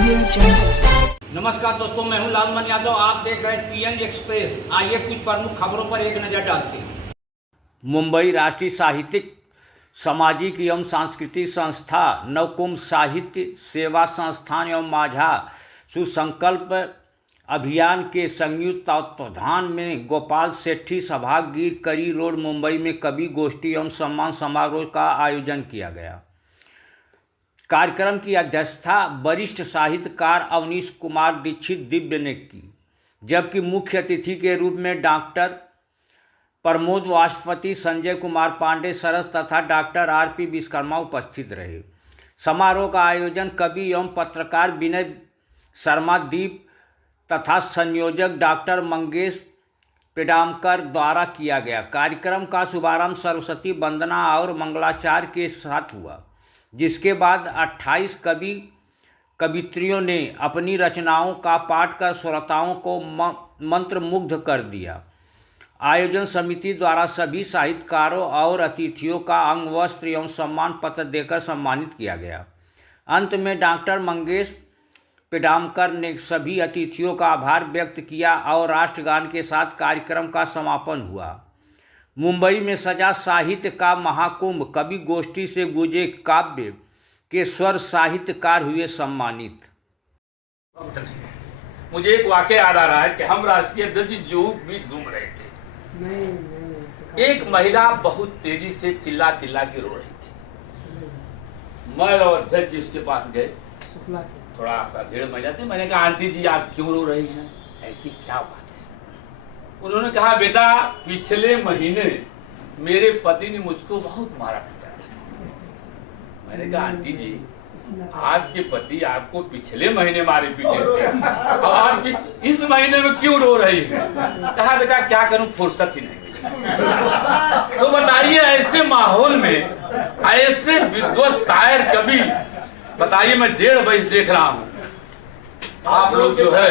नमस्कार दोस्तों, मैं हूं लालमन यादव। आप देख रहे हैं पीएन एक्सप्रेस। आइए कुछ प्रमुख खबरों पर एक नजर डालते हैं। मुंबई राष्ट्रीय साहित्यिक सामाजिक एवं सांस्कृतिक संस्था, नवकुंभ साहित्य सेवा संस्थान एवं माझा सुसंकल्प अभियान के संयुक्त तत्वावधान में गोपाल सेठी सभागृह करी रोड मुंबई में कवि गोष्ठी एवं सम्मान समारोह का आयोजन किया गया। कार्यक्रम की अध्यक्षता वरिष्ठ साहित्यकार अवनीश कुमार दीक्षित दिव्य ने की, जबकि मुख्य अतिथि के रूप में डॉक्टर प्रमोद वाचस्पति, संजय कुमार पांडे सरस तथा डॉक्टर आर.पी. विश्वकर्मा उपस्थित रहे। समारोह का आयोजन कवि एवं पत्रकार विनय शर्मा दीप तथा संयोजक डॉक्टर मंगेश पेडामकर द्वारा किया गया। कार्यक्रम का शुभारंभ सरस्वती वंदना और मंगलाचार्य के साथ हुआ, जिसके बाद 28 कवित्रियों ने अपनी रचनाओं का पाठ कर श्रोताओं को मंत्रमुग्ध कर दिया। आयोजन समिति द्वारा सभी साहित्यकारों और अतिथियों का अंग वस्त्र एवं सम्मान पत्र देकर सम्मानित किया गया। अंत में डॉक्टर मंगेश पेडामकर ने सभी अतिथियों का आभार व्यक्त किया और राष्ट्रगान के साथ कार्यक्रम का समापन हुआ। मुंबई में सजा साहित्य का महाकुंभ कवि गोष्ठी से गुजे काव्य के स्वर साहित्यकार हुए सम्मानित। मुझे एक वाक़या याद आ रहा है कि हम राष्ट्रीय अध्यक्ष जूहू बीच घूम रहे थे। एक महिला बहुत तेजी से चिल्ला चिल्ला के रो रही थी। मैं और अध्यक्ष जी उसके पास गए। थोड़ा सा भीड़ महिला थी। मैंने कहा, आंटी जी आप क्यों रो रही हैं, ऐसी क्या बात है? उन्होंने कहा, बेटा पिछले महीने मेरे पति ने मुझको बहुत मारा पीटा था। मैंने कहा, आंटी जी आपके पति आपको पिछले महीने मारे पीटे थे और आप इस महीने में क्यों रो रही हैं? कहा, बेटा क्या करूं, फुर्सत ही नहीं मिली। तो बताइए ऐसे माहौल में ऐसे विद्वत शायर कवि, बताइए मैं 1.5 बजे देख रहा हूं, आप लोग जो है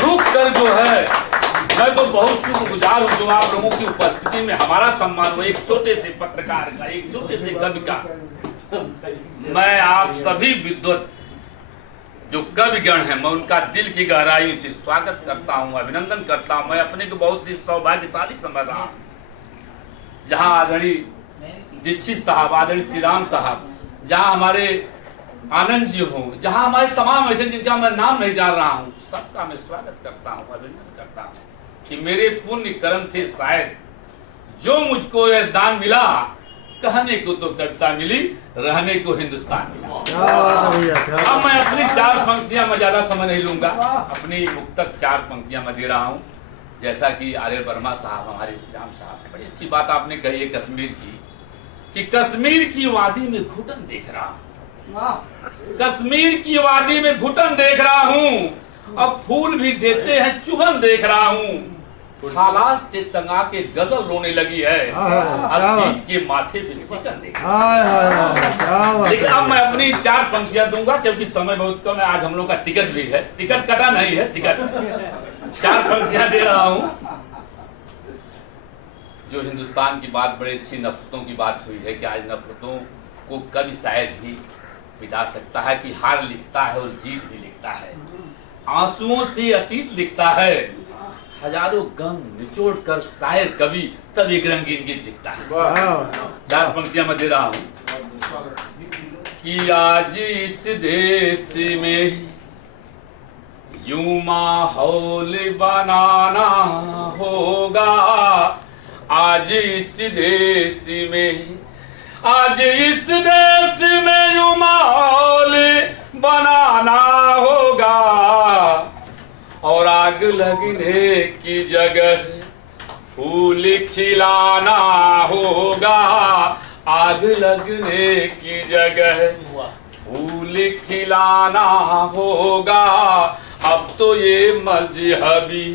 रुक कर जो है, मैं तो बहुत शुक्रगुजार हूँ जो आप लोगों की उपस्थिति में हमारा सम्मान हुआ, एक छोटे से पत्रकार का, एक छोटे से कवि का। मैं आप सभी विद्वत जो कविगण हैं, मैं उनका दिल की गहराई से स्वागत करता हूँ, अभिनंदन करता हूँ। मैं अपने को बहुत ही सौभाग्यशाली समझ रहा हूँ, जहाँ आदरणीय दीक्षित साहब, आदरणीय श्री राम साहब, जहाँ हमारे आनंद जी हों, जहाँ हमारे तमाम ऐसे जिनका मैं नाम नहीं जान रहा हूँ, सबका मैं स्वागत करता हूँ, अभिनंदन करता हूँ कि मेरे पुण्य कर्म से शायद जो मुझको यह दान मिला, कहने को तो कविता मिली, रहने को हिंदुस्तान मिला। अब मैं अपनी 4 पंक्तियां, मैं ज्यादा समय नहीं लूंगा, अपनी मुक्तक 4 पंक्तियां मैं दे रहा हूँ। जैसा कि आर्य वर्मा साहब, हमारे श्री राम साहब, बड़ी अच्छी बात आपने कही है कश्मीर की, कि कश्मीर की वादी में घुटन देख रहा हूँ, कश्मीर की वादी में घुटन देख रहा हूँ, अब फूल भी देते हैं चुभन देख रहा हूँ, हालात से तंगा के गजल रोने लगी है, अब पीठ के माथे पे सिकन देख रहा हूँ। लेकिन अब मैं अपनी 4 पंक्तियां दूंगा क्योंकि समय बहुत कम है। आज हम लोग का टिकट भी है, टिकट कटा नहीं है, टिकट 4 पंक्तियां दे रहा हूँ। जो हिंदुस्तान की बात, बड़ी अच्छी नफरतों की बात हुई है कि आज नफरतों को कभी शायद भी मिटा सकता है, कि हार लिखता है और जीत भी लिखता है, आंसुओं से अतीत लिखता है, हजारों गम निचोड़ कर शायर कवि तब एक रंगीन गीत लिखता है। 4 पंक्तियां मैं दे रहा हूं कि आज इस देश में यूं माहौल बनाना होगा, आज इस देश में, आज इस देश में यूं माहौल बनाना होगा, और आग लगने की जगह फूल खिलाना होगा, आग लगने की जगह फूल खिलाना होगा। अब तो ये मजहबी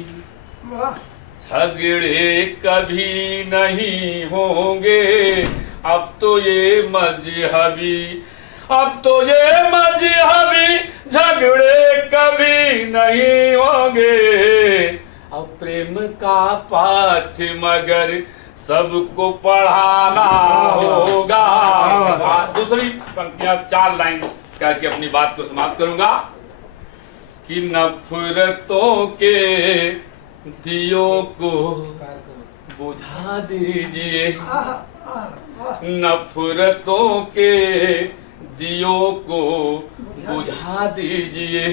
झगड़े कभी नहीं होंगे, अब तो ये मजहबी, अब तो ये मजहबी झगड़े कभी नहीं होंगे, अब प्रेम का पाठ मगर सबको पढ़ाना होगा। दूसरी पंक्तियां 4 लाइन कह के अपनी बात को समाप्त करूंगा कि नफरतों के दियों को बुझा दीजिए, नफरतों के दियों को बुझा दीजिए,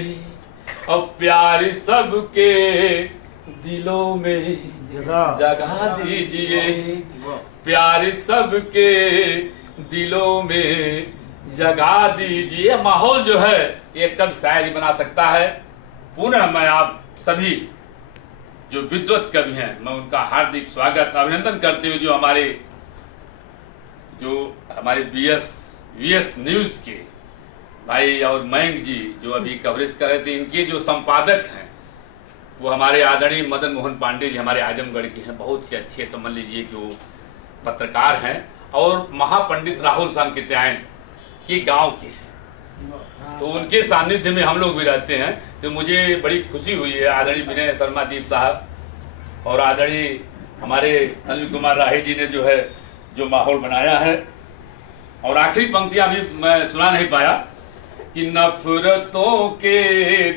और प्यार सबके दिलों में जगा दीजिए, प्यार सबके दिलों में जगा दीजिए। माहौल जो है ये कब शायरी बना सकता है। पुनः मैं आप सभी जो विद्वत कवि हैं मैं उनका हार्दिक स्वागत अभिनंदन करते हुए जो हमारे वीएस न्यूज के भाई और मयंक जी जो अभी कवरेज कर रहे थे, इनके जो संपादक हैं वो हमारे आदरणीय मदन मोहन पांडे जी हमारे आजमगढ़ के हैं, बहुत ही अच्छे समझ लीजिए कि वो पत्रकार हैं और महापंडित राहुल सांकृत्यायन के गांव के हैं, तो उनके सानिध्य में हम लोग भी रहते हैं। तो मुझे बड़ी खुशी हुई है आदरणीय विनय शर्मा दीप साहब और आदरणीय हमारे अनिल कुमार राही जी ने जो है जो माहौल बनाया है। और आखिरी पंक्तियां भी मैं सुना नहीं पाया कि नफरतों के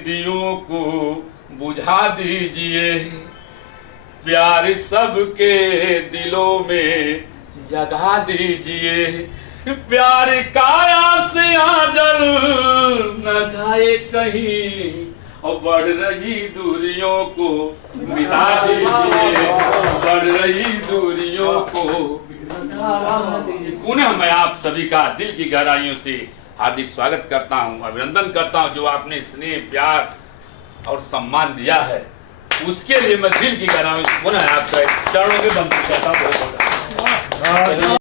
दियों को बुझा दीजिए, प्यार सबके दिलों में जगा दीजिए, प्यार काया से आंचल न जाए कहीं, और बढ़ रही दूरियों को मिटा दीजिए, बढ़ रही दूरियों को मिटा दीजिए। पुनः मैं आप सभी का दिल की गहराइयों से हार्दिक स्वागत करता हूं, अभिनंदन करता हूं। जो आपने स्नेह प्यार और सम्मान दिया है उसके लिए मैं दिल की गहराइयों से पुनः आपका चरणों में बंधन करता हूं।